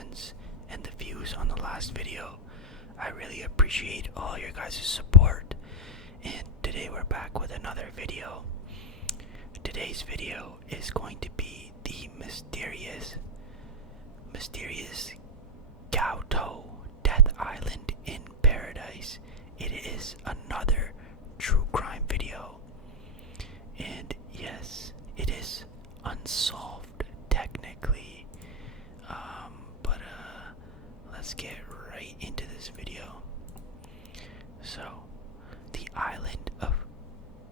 comments and the views on the last video. I really appreciate all your guys' support. And today we're back with another video. Today's video is going to be the mysterious Koh Tao Death Island in Paradise. It is another true crime video. And yes, it is unsolved technically. But let's get right into this video. So, the island of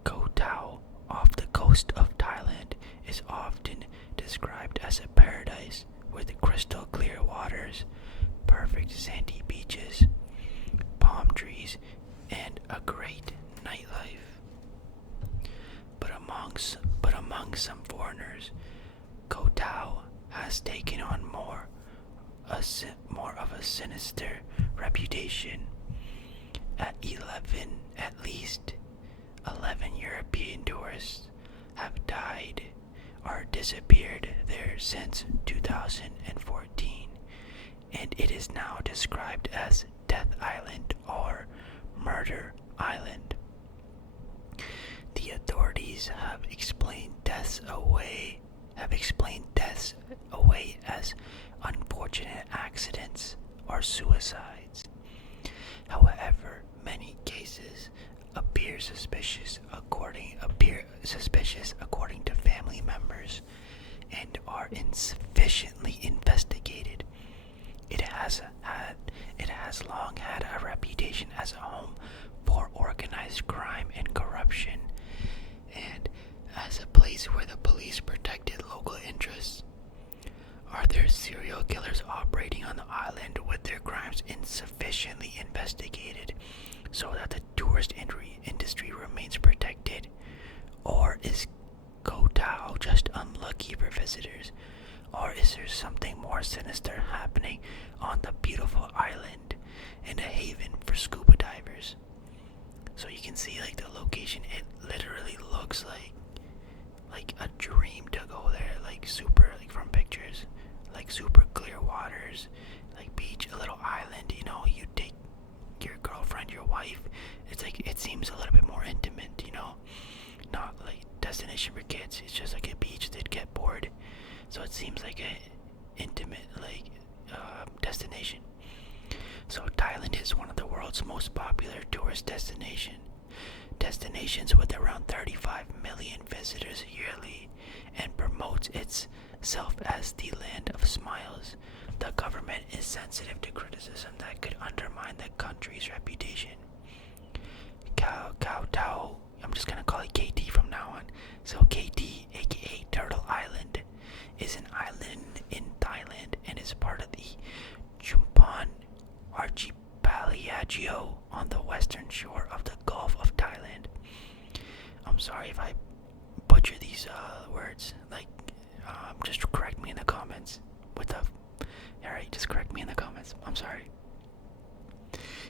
Koh Tao off the coast of Thailand is often described as a paradise with crystal clear waters, perfect sandy beaches, palm trees, and a great nightlife. But among some foreigners, Koh Tao has taken on more of a sinister reputation. At least 11 European tourists have died or disappeared there since 2014, and it is now described as Death Island or Murder Island. The authorities have explained deaths away as unfortunate accidents or suicides. However, many cases appear suspicious according to family members and are insufficiently investigated. It has long had a reputation as a home for organized crime and corruption, and as a place where the police protected local interests. Are there serial killers operating on the island with their crimes insufficiently investigated so that the tourist industry remains protected? Or is Koh Tao just unlucky for visitors? Or is there something more sinister happening on the beautiful island and a haven for scuba divers? So you can see like the location, it literally looks like a dream to go there, like super, like from pictures, like super clear waters, like beach, a little island, you know, you take your girlfriend, your wife, it's like, it seems a little bit more intimate, you know, not like destination for kids, it's just like a beach, they'd get bored, so it seems like a intimate, like, destination. So Thailand is one of the world's most popular tourist destinations with around 35 million visitors yearly, and promotes itself as the land of smiles. The government is sensitive to criticism that could undermine the country's reputation. Koh Tao, I'm just gonna call it KT from now on. So KT, aka Turtle Island, is an island in Thailand and is part of the Chumphon Archipelago on the western shore of the Gulf of Thailand. I'm sorry if I butcher these words. Like, just correct me in the comments. Alright, just correct me in the comments. I'm sorry.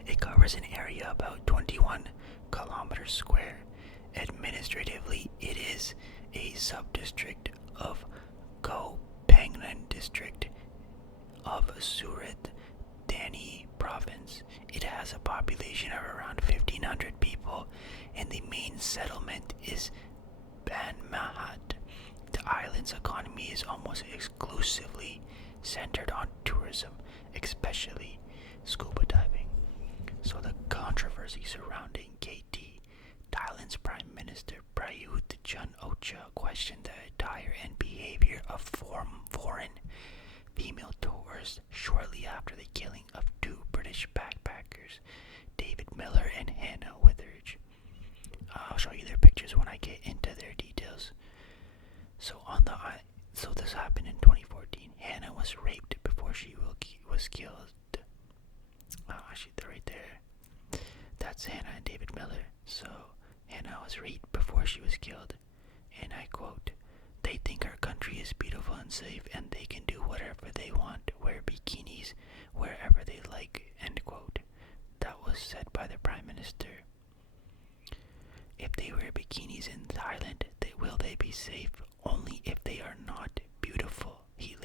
It covers an area about 21 kilometers square. Administratively, it is a sub-district of Koh Phangan district of Surat Thani province. It has a population of around 1,500 people, and the main settlement is Ban Mahat. The island's economy is almost exclusively centered on tourism, especially scuba diving. So the controversy surrounding KT, Thailand's Prime Minister Prayut Chan-o-cha questioned the attire and behavior of foreign female tourists shortly after the killing of two British backpackers, David Miller and Hannah Witheridge. I'll show you their pictures when I get into their details. So this happened in 2014. Hannah was raped before she was killed. They're right there. That's Hannah and David Miller. So Hannah was raped before she was killed, and I quote, "They think our country is beautiful and safe, and they can do whatever they want, wear bikinis wherever they like," end quote. That was said by the Prime Minister. If they wear bikinis in Thailand, will they be safe? Only if they are not beautiful, he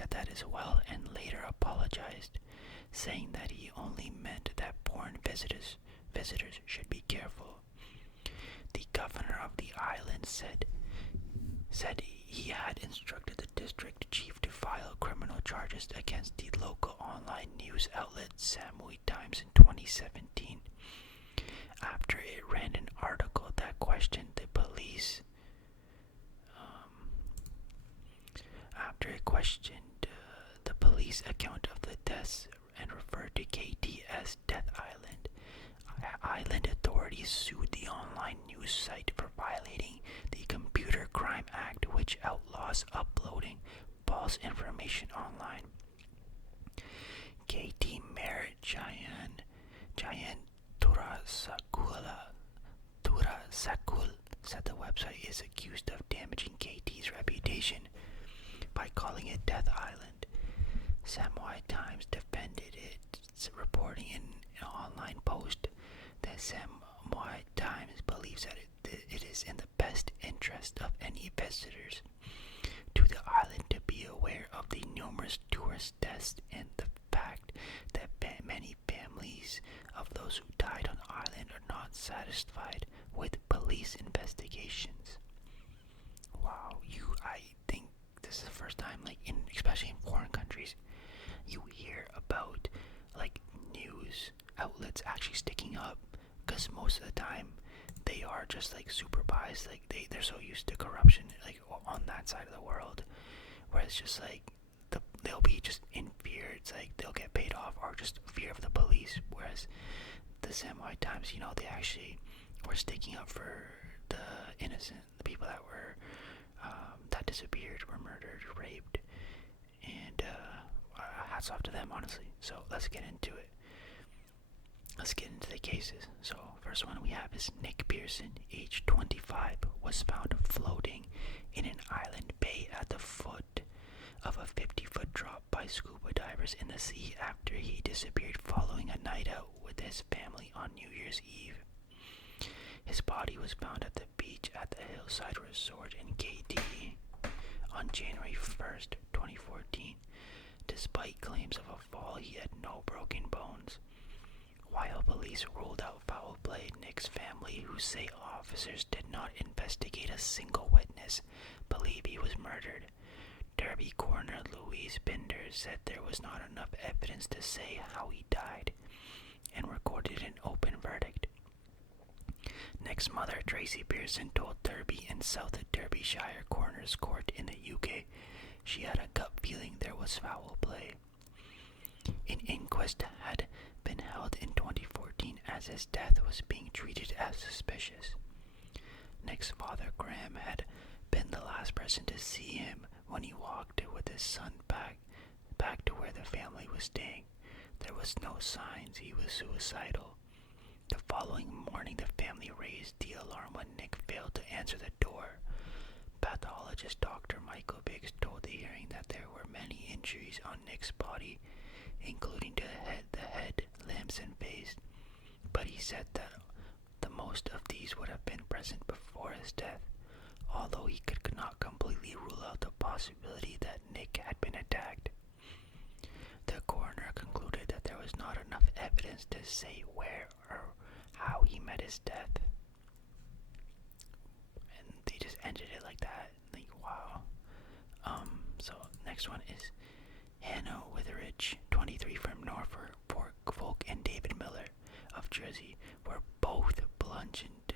said that as well and later apologized, saying that he only meant that porn visitors should be careful. The governor of the island said he had instructed the district chief to file criminal charges against the local online news outlet Samui Times in 2017 after it ran an article that questioned the police. After it questioned the police account of the deaths and referred to KT as Death Island. Island authorities sued the online news site for violating the Computer Crime Act, which outlaws uploading false information online. KT Mayor Jayan Turasakul said the website is accused of damaging KT's reputation by calling it Death Island. Samui Times defended its reporting in an online post. The Samui Times believes that it is in the best interest of any visitors to the island to be aware of the numerous tourist deaths and the fact that many families of those who died on the island are not satisfied with police investigations. Wow, I think this is the first time, especially in foreign countries, you hear about news outlets actually sticking up, because most of the time they are just super biased. They're so used to corruption on that side of the world, where it's just they'll be just in fear. It's they'll get paid off or just fear of the police, whereas the Samui Times, they actually were sticking up for the innocent, the people that were that disappeared, were murdered, raped, and hats off to them, honestly. So let's get into it. Let's get into the cases. So first one we have is Nick Pearson, age 25, was found floating in an island bay at the foot of a 50-foot drop by scuba divers in the sea after he disappeared following a night out with his family on New Year's Eve. His body was found at the beach at the Hillside Resort in KT on January 1st, 2014. Despite claims of a fall, he had no broken bones. While police ruled out foul play, Nick's family, who say officers did not investigate a single witness, believe he was murdered. Derby coroner Louise Binder said there was not enough evidence to say how he died and recorded an open verdict. Nick's mother, Tracy Pearson, told Derby and South Derbyshire Coroner's Court in the UK she had a gut feeling there was foul play. An inquest had been held in 2014 as his death was being treated as suspicious. Nick's father, Graham, had been the last person to see him when he walked with his son back to where the family was staying. There was no signs he was suicidal. The following morning, the family raised the alarm when Nick failed to answer the door. Pathologist Dr. Michael Biggs told the hearing that there were many injuries on Nick's body, including to the head, limbs, and face, but he said that the most of these would have been present before his death, although he could not completely rule out the possibility that Nick had been attacked. The coroner concluded that there was not enough evidence to say where or how he met his death. And they just ended it like that. Wow. So next one is Hannah Witheridge, 23, from Norfolk, Folk, and David Miller of Jersey were both bludgeoned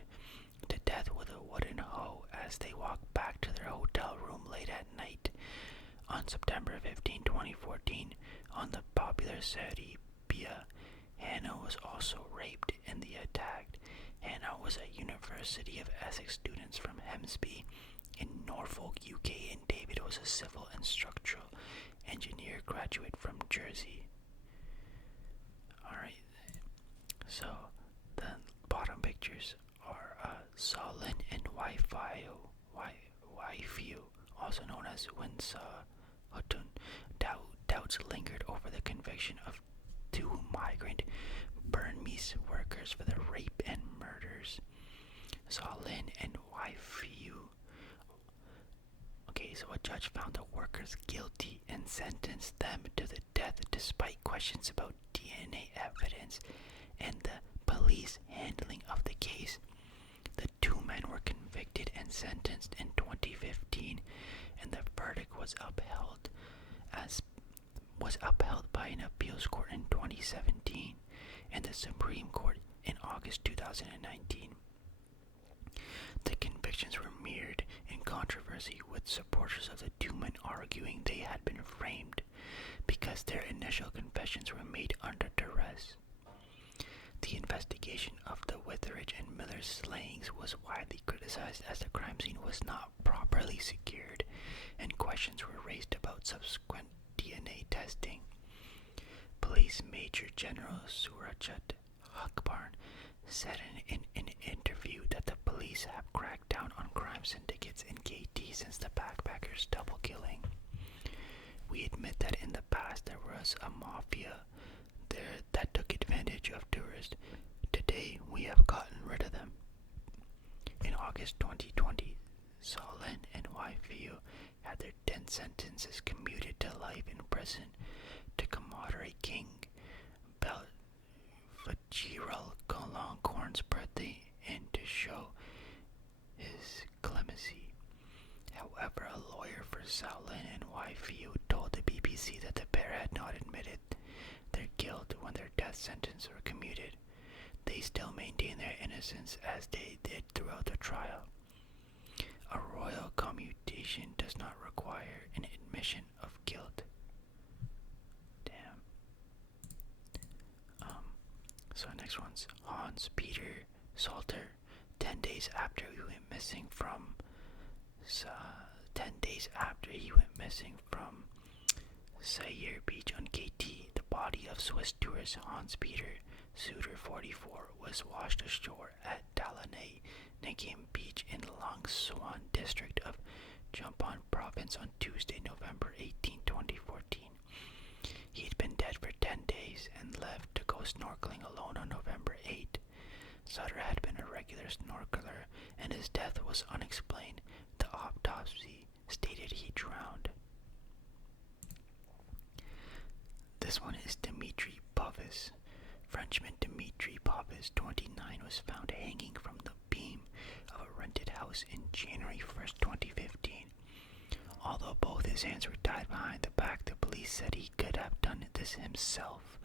to death with a wooden hoe as they walked back to their hotel room late at night on September 15, 2014, on the popular Saudi Bia. Hannah was also raped in the attack. Hannah was a University of Essex student from Hemsby in Norfolk, UK, and David was a civil and structural engineer graduate from Jersey. Alright, so the bottom pictures are Solin and Waifiu, also known as Winsa Hutun. Doubts lingered over the conviction of two migrant Burmese workers for the rape and murders. Solin and Waifiu. Okay, so a judge found the workers workers guilty and sentenced them to the death despite questions about DNA evidence and the police handling of the case. The two men were convicted and sentenced in 2015, and the verdict was upheld by an appeals court in 2017 and the Supreme Court in August 2019. The convictions were mirrored in controversy, with supporters of the two men arguing they had been framed because their initial confessions were made under duress. The investigation of the Witheridge and Miller slayings was widely criticized as the crime scene was not properly secured, and questions were raised about subsequent DNA testing. Police Major General Surajat Akbar said in an interview that the police have cracked down on crime syndicates in KT since the backpackers' double killing. We admit that in the past there was a mafia there that took advantage of tourists. Today we have gotten rid of them. In August 2020, Salin and Waifiu had their 10 sentences commuted to life in prison to commemorate King Vajiralongkorn's birthday and to show his clemency. However, a lawyer for Salin and Waifiu told the BBC that the pair had not admitted their guilt when their death sentences were commuted. They still maintain their innocence as they did throughout the trial. A royal commutation does not require an admission of guilt. Damn. So next one's Hans Peter Salter. 10 days after he went missing from 10 days after he went missing from Sayre Beach on KT, the body of Swiss tourist Hans Peter Suter, 44, was washed ashore at Dalanay Negim Beach in Lang Suan district of Champaran province on Tuesday, November 18, 2014. He had been dead for 10 days and left to go snorkeling alone on November 8. Sutter had been a regular snorkeler and his death was unexplained. The autopsy stated he drowned. This one is Dimitri Bovis. Frenchman Dimitri Bovis, 29, was found hanging from the beam of a rented house in January 1st, 2015. Although both his hands were tied behind the back, the police said he could have done this himself,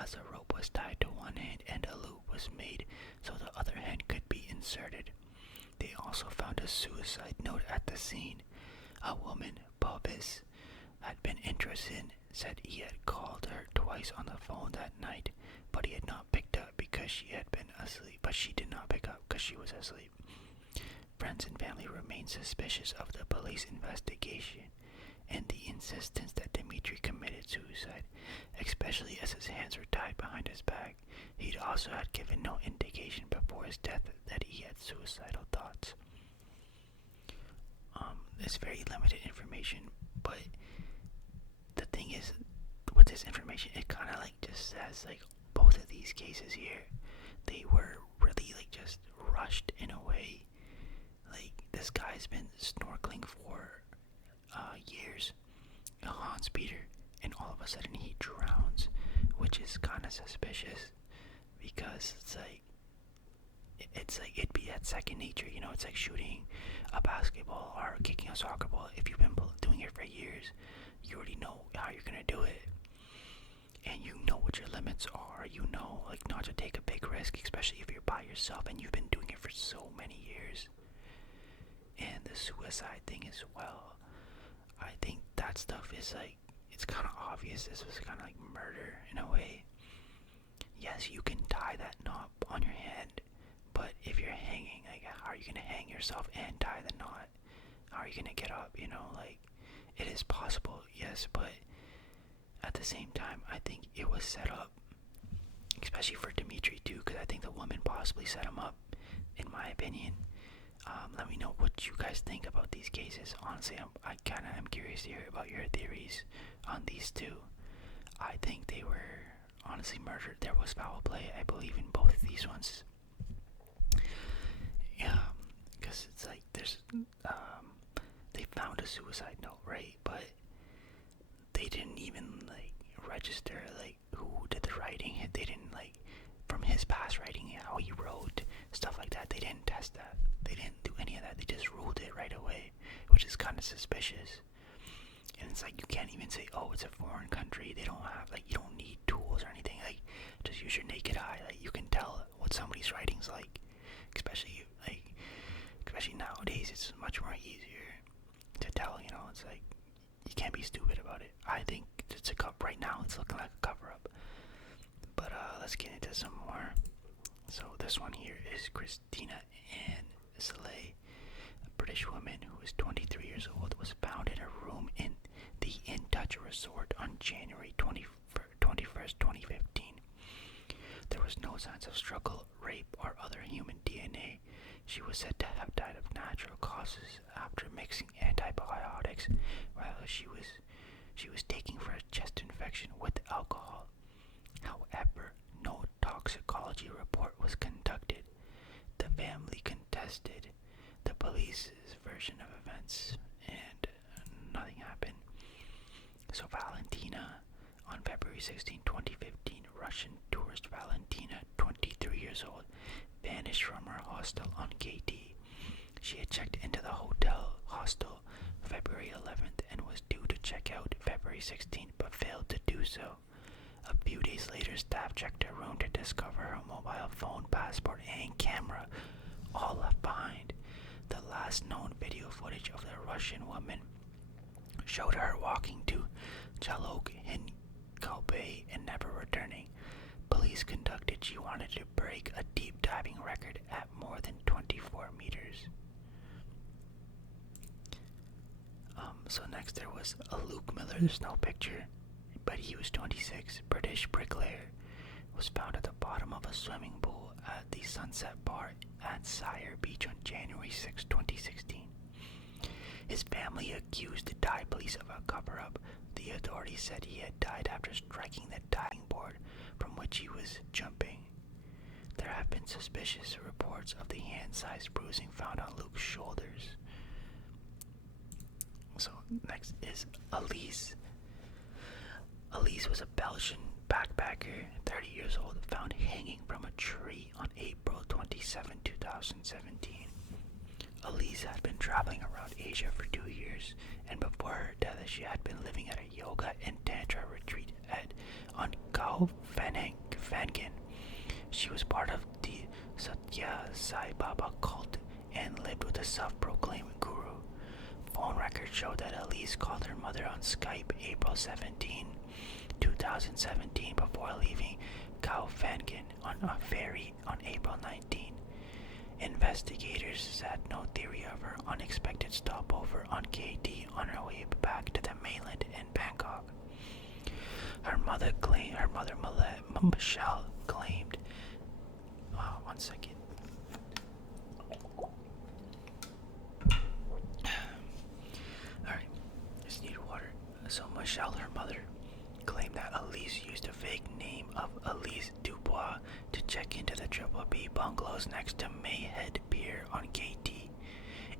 as a rope was tied to one hand and a loop was made so the other hand could be inserted. They also found a suicide note at the scene. A woman, Bovis, had been interested in, said he had called her twice on the phone that night, but he had not picked up because she had been asleep. But she did not pick up because she was asleep. Friends and family remain suspicious of the police investigation and the insistence that Dimitri committed suicide, especially as his hands were tied behind his back. He'd also had given no indication before his death that he had suicidal thoughts. There's very limited information, but the thing is, with this information, it kind of like just says like both of these cases here, they were really like just rushed in a way. Like this guy's been snorkeling for years, Hans Peter, and all of a sudden he drowns, which is kind of suspicious because it's like it'd be at second nature, you know. It's like shooting a basketball or kicking a soccer ball. If you've been doing it for years, you already know how you're gonna do it, and you know what your limits are. You know, like, not to take a big risk, especially if you're by yourself and you've been doing it for so many years. And the suicide thing as well, I think that stuff is like, it's kind of obvious. This was kind of like murder in a way. Yes, you can tie that knot on your hand, but if you're hanging, like, how are you gonna hang yourself and tie the knot? How are you gonna get up? You know, like, it is possible, yes, but at the same time, I think it was set up, especially for Dimitri too, because I think the woman possibly set him up, in my opinion. Let me know what you guys think about these cases. Honestly, I kind of am curious to hear about your theories on these two. I think they were honestly murdered. There was foul play, I believe, in both of these ones. Yeah, because it's like there's they found a suicide note, right? But they didn't even like register like who did the writing. They didn't like from his past writing how he wrote stuff like that. They didn't test that. They didn't do any of that. They just ruled it right away, which is kind of suspicious. And it's like you can't even say, oh, it's a foreign country. They don't have like you don't need tools or anything. Like just use your naked eye. Like you can tell what somebody's writing's like. Especially nowadays, it's much more easier to tell. You know, it's like you can't be stupid about it. I think it's a cover right now. It's looking like a cover up. But let's get into some more. So this one here is Christina Ann Slay, a British woman who is 23 years old, was found in her room in the In Touch Resort on January 21st, 2015. There was no signs of struggle, rape, or other human DNA. She was said to have died of natural causes after mixing antibiotics while she was taking for a chest infection with alcohol. However, no toxicology report was conducted. The family contested the police's version of events, and nothing happened. So Valentina, on February 16, 2015, Russian tourist Valentina, 23 years old, vanished from her hostel on KT. She had checked into the hostel February 11th and was due to check out February 16th but failed to do so. A few days later, staff checked her room to discover her mobile phone, passport, and camera, all left behind. The last known video footage of the Russian woman showed her walking to Chalok in Bay and never returning. Police conducted she wanted to break a deep diving record at more than 24 meters. So next there was a Luke Miller. There's no picture, but he was 26, British bricklayer, was found at the bottom of a swimming pool at the Sunset Bar at Sire Beach on January 6, 2016. His family accused the Thai police of a cover-up. The authorities said he had died after striking the diving board from which he was jumping. There have been suspicious reports of the hand-sized bruising found on Luke's shoulders. So next is Elise. Elise was a Belgian backpacker, 30 years old, found hanging from a tree on April 27, 2017. Elise had been traveling around Asia for 2 years, and before her death, she had been living at a yoga and tantra retreat on Koh Phangan. She was part of the Satya Sai Baba cult and lived with a self-proclaimed guru. Phone records show that Elise called her mother on Skype April 17, 2017 before leaving Koh Phangan on a ferry on April 19. Investigators had no theory of her unexpected stopover on KT on her way back to the mainland in Bangkok. Her mother Michelle claimed. One second. Alright, just need water. So Michelle, her mother, claimed that Elise used a fake name of Elise Dubois to check into the Triple B bungalows next to Mayhead Pier on KT.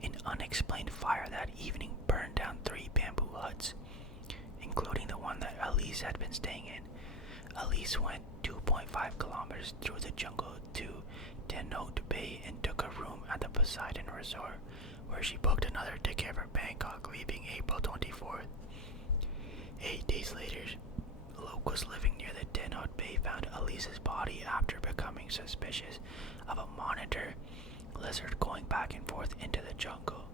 An unexplained fire that evening burned down 3 bamboo huts, including the one that Elise had been staying in. Elise went 2.5 kilometers through the jungle to Denote Bay and took a room at the Poseidon Resort, where she booked another ticket for Bangkok, leaving April 24th. 8 days later, locals living near the Denote Bay found Elise's body after becoming suspicious of a monitor lizard going back and forth into the jungle.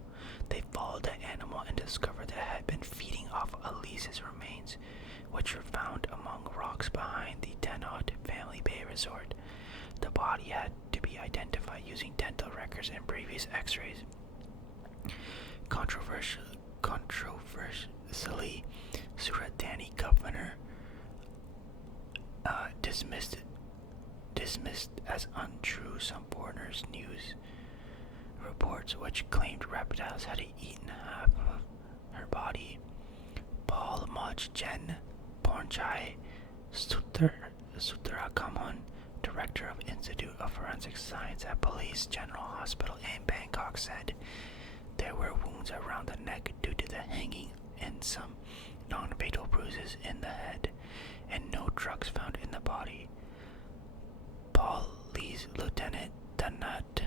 They followed the animal and discovered that it had been feeding off Elise's remains, which were found among rocks behind the Denote Family Bay Resort. The body had to be identified using dental records and previous x-rays. Controversially, Suratani governor dismissed as untrue some foreigners' news reports which claimed reptiles had eaten half of her body. Paul Maj Jen Pornchai Suttarakamon, director of Institute of Forensic Science at Police General Hospital in Bangkok, said there were wounds around the neck due to the hanging and some non-fatal bruises in the head, and no drugs found in the body. Police Lieutenant Tanat,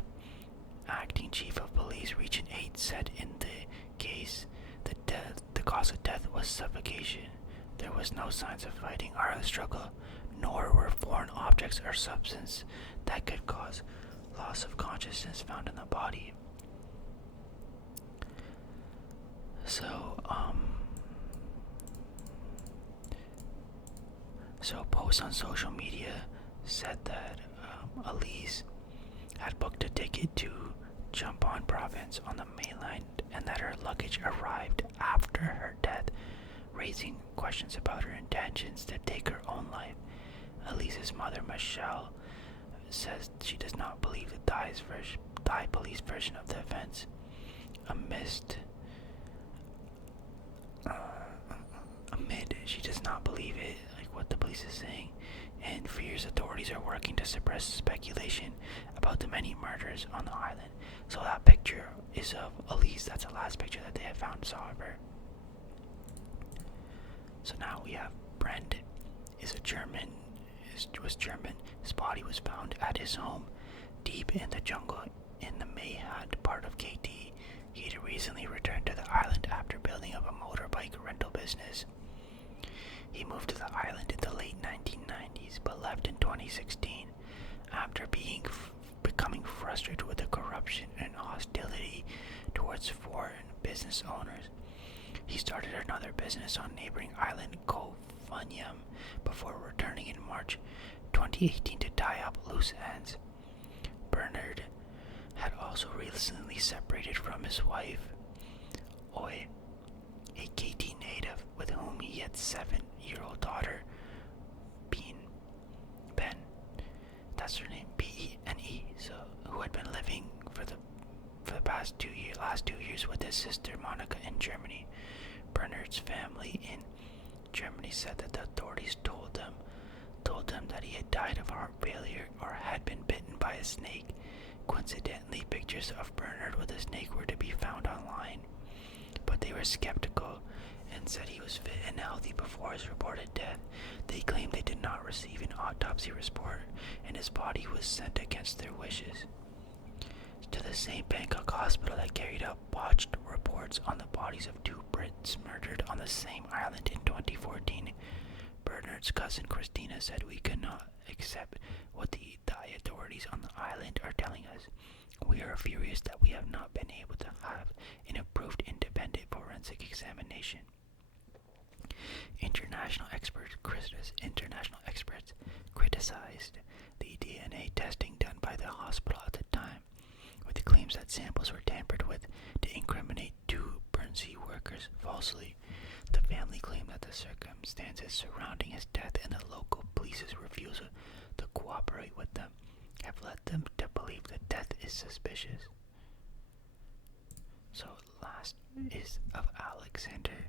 acting chief of police Region 8, said in the case the cause of death was suffocation. There was no signs of fighting or a struggle, nor were foreign objects or substance that could cause loss of consciousness found in the body. So posts on social media said that Elise had booked a ticket to Champagne province on the mainland and that her luggage arrived after her death, raising questions about her intentions to take her own life. Elise's mother, Michelle, says she does not believe the Thai police version of the events. She does not believe it, like what the police is saying, and fears authorities are working to suppress speculation about the many murders on the island. So that picture is of Elise. That's the last picture that they have found, however. So now we have Brent was German. His body was found at his home, deep in the jungle in the Mayhat part of KT. He had recently returned to the island after building up a motorbike rental business. He moved to the island in the late 1990s, but left in 2016 after becoming frustrated with the corruption and hostility towards foreign business owners. He started another business on neighboring island Koh Tao before returning in March 2018 to tie up loose ends. Bernard had also recently separated from his wife, Oi, a KT native with whom he had 7-year-old daughter, Ben. That's her name, Bene. So, who had been living for the last 2 years with his sister Monica in Germany. Bernard's family in Germany said that the authorities told them that he had died of heart failure or had been bitten by a snake. Coincidentally, pictures of Bernard with a snake were to be found online, but they were skeptical and said he was fit and healthy before his reported death. They claimed they did not receive an autopsy report and his body was sent against their wishes to the same Bangkok hospital that carried out botched reports on the bodies of 2 Brits murdered on the same island in 2014. Bernard's cousin Christina said, "We cannot accept what the Thai authorities on the island are telling us. We are furious that we have not been able to have an approved independent forensic examination." International experts criticized the DNA testing done by the hospital at the time, with claims that samples were tampered with to incriminate 2 Guernsey workers falsely. The family claimed that the circumstances surrounding his death and the local police's refusal to cooperate with them have led them to believe that death is suspicious. So last is of Alexander.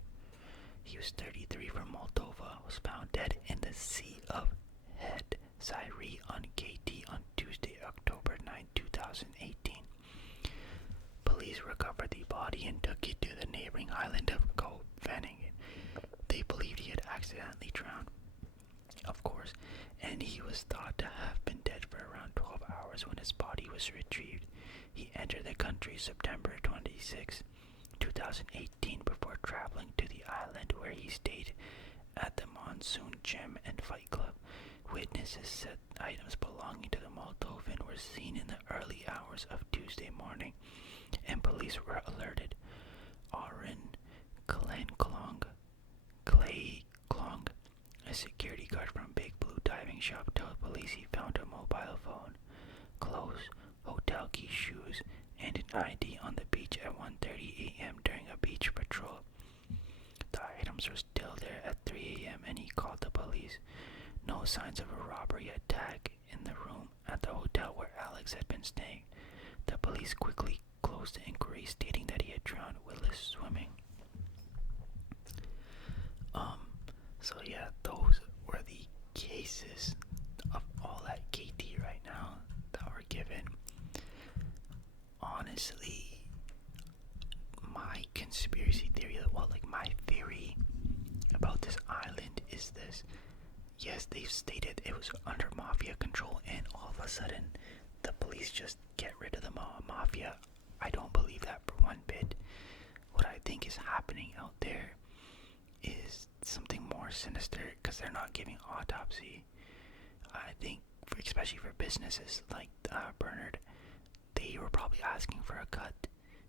He was 33 from Moldova, was found dead in the Sea of Het Zaire on KT on Tuesday, October 9, 2018. Police recovered the body and took it to the neighboring island of Koh Tao. They believed he had accidentally drowned, of course, and he was thought to have been dead for around 12 hours when his body was retrieved. He entered the country September 26, 2018 before traveling to the island where he stayed at the Monsoon Gym and Fight Club. Witnesses said items belonging to the Moldovan were seen in the early hours of Tuesday morning, and police were alerted. Aaron Clay Klong, a security guard from Big Blue Diving Shop, told police he found a mobile phone, clothes, hotel key, shoes, and an ID on the beach at 1:30 a.m. during a beach patrol. The items were still there at 3 a.m. and he called the police. No signs of a robbery attack in the room at the hotel where Alex had been staying. The police quickly closed the inquiry, stating that he had drowned while swimming. So yeah, those were the cases of all at KT right now that were given. Honestly, my conspiracy theory, my theory about this island is this. Yes, they've stated it was under mafia control, and all of a sudden, the police just get rid of the mafia. I don't believe that for one bit. What I think is happening out there is something more sinister, because they're not giving autopsy. I think, especially for businesses like Bernard, they were probably asking for a cut.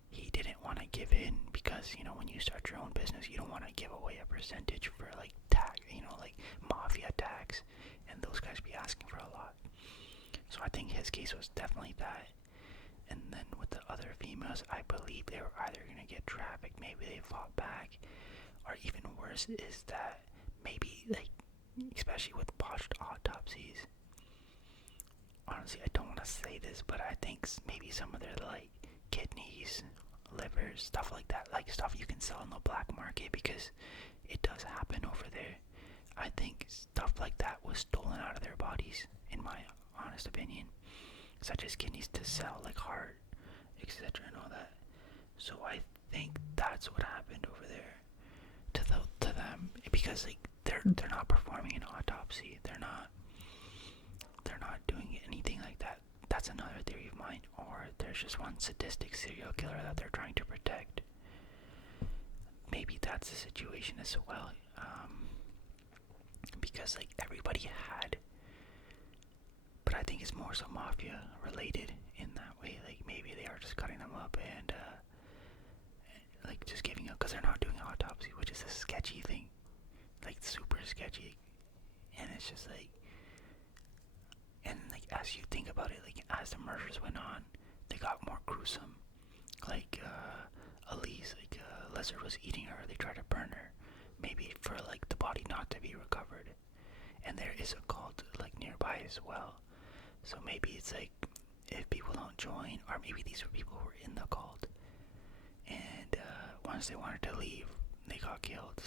He didn't want to give in because, when you start your own business, you don't want to give away a percentage for like tax, like mafia tax, and those guys be asking for a lot. So I think his case was definitely that. And then with the other females, I believe they were either going to get trafficked, maybe they fought back, or even worse is that maybe, like, especially with botched autopsies, honestly, I don't want to say this, but I think maybe some of their, like, kidneys, livers, stuff like that, like stuff you can sell in the black market, because it does happen over there. I think stuff like that was stolen out of their bodies, in my honest opinion, such as kidneys to sell, like heart, etc. and all that. So I think that's what happened over there to them, because like they're not performing an autopsy, they're not doing anything like that. That's another theory of mine. Or there's just one sadistic serial killer that they're trying to protect. Maybe that's the situation as well. Because like everybody had, but I think it's more so mafia related in that way. Like maybe they are just cutting them up and like just giving up, because they're not doing autopsy, which is a sketchy thing, like super sketchy. And it's just like, and like as you think about it, like as the murders went on, they got more gruesome. Like Elise, like Lizard was eating her, they tried to burn her, maybe for like the body not to be recovered. And there is a cult like nearby as well, so maybe it's like if people don't join, or maybe these were people who were in the cult, and once they wanted to leave, they got killed.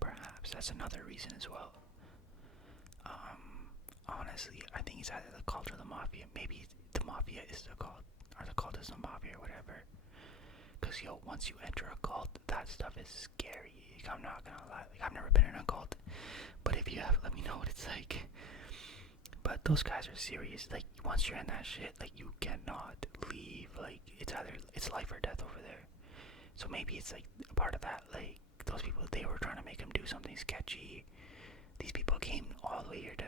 Perhaps that's another reason as well. Honestly, I think it's either the cult or the mafia. Maybe the mafia is the cult, or the cult is the mafia, or whatever. Because, once you enter a cult, that stuff is scary. Like, I'm not gonna lie. Like, I've never been in a cult. But if you have, let me know what it's like. But those guys are serious. Like, once you're in that shit, like, you cannot leave. Like, it's life or death over there. So maybe it's, like, a part of that. Like, those people, they were trying to make them do something sketchy. These people came all the way here to,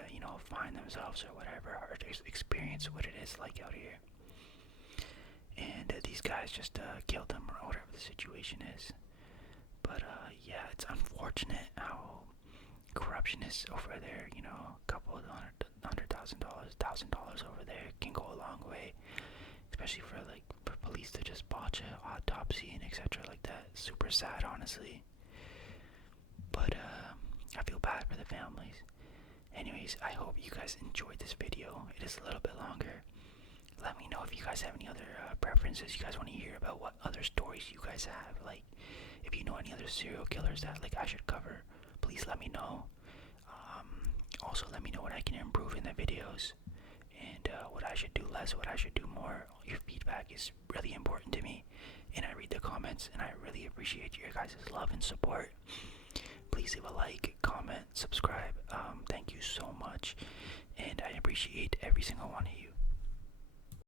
find themselves or whatever, or to experience what it is like out here. And these guys just killed them, or whatever the situation is. But yeah, it's unfortunate how corruption is over there. A couple of $100,000, $1,000 over there can go a long way, especially for police to just botch an autopsy and etc. like that. Super sad, honestly. But I feel bad for the families. Anyways, I hope you guys enjoyed this video. It is a little bit longer. Let me know if you guys have any other preferences you guys want to hear about, what other stories you guys have. Like, if you know any other serial killers that I should cover, please let me know. Also, let me know what I can improve in the videos, and what I should do less, what I should do more. Your feedback is really important to me, and I read the comments, and I really appreciate your guys' love and support. Please leave a like, comment, subscribe. Thank you so much, and I appreciate every single one